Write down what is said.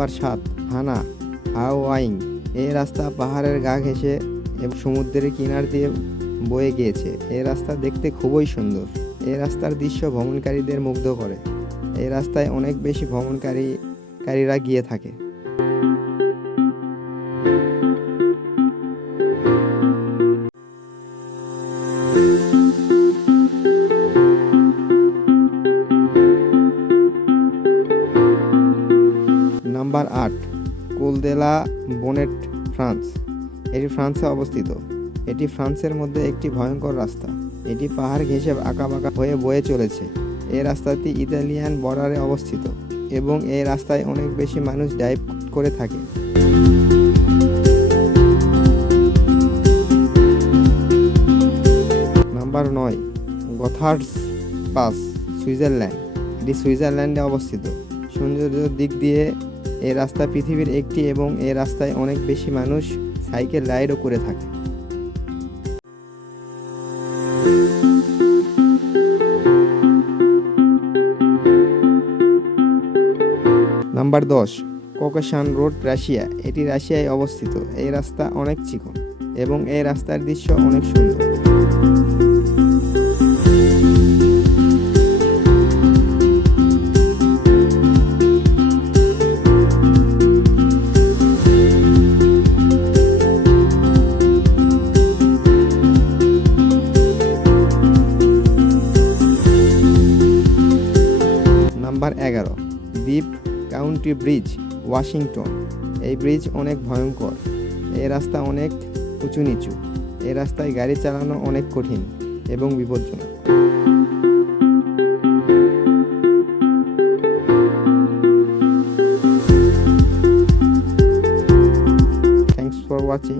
Number সাত, হানা হাওয়াইং এই রাস্তা পাহাড়ের গা ঘেঁষে এবং সমুদ্রের কিনার দিয়ে বয়ে গিয়েছে। এই রাস্তা দেখতে খুবই সুন্দর। এই রাস্তার দৃশ্য ভ্রমণকারীদের মুগ্ধ করে। এই রাস্তায় অনেক বেশি ভ্রমণকারী কারীরা গিয়ে থাকে। নাম্বার আট, কুলদেলা বোনেট, ফ্রান্স। এটি ফ্রান্সে অবস্থিত। এটি ফ্রান্সের মধ্যে একটি ভয়ঙ্কর রাস্তা। এটি পাহাড় ঘেঁষে আঁকাবাঁকা হয়ে বয়ে চলেছে। এই রাস্তাটি ইতালিয়ান বর্ডারে অবস্থিত এবং এই রাস্তায় অনেক বেশি মানুষ ড্রাইভ করে থাকে। নাম্বার নয়, গথার্স পাস, সুইজারল্যান্ড। এটি সুইজারল্যান্ডে অবস্থিত। সৌন্দর্যের দিক দিয়ে এই রাস্তা পৃথিবীর একটি এবং এই রাস্তায় অনেক বেশি মানুষ সাইকেল রাইডও করে থাকে। নাম্বার দশ, কোকাশান রোড, রাশিয়া। এটি রাশিয়ায় অবস্থিত। এই রাস্তা অনেক চিকন এবং এই রাস্তার দৃশ্য অনেক সুন্দর। নাম্বার এগারো। দ্বীপ কাউন্টি ব্রিজ, ওয়াশিংটন। এই ব্রিজ অনেক ভয়ঙ্কর। এই রাস্তা অনেক উঁচু নিচু এই রাস্তায় গাড়ি চালানো অনেক কঠিন এবং বিপজ্জনক। Thanks for watching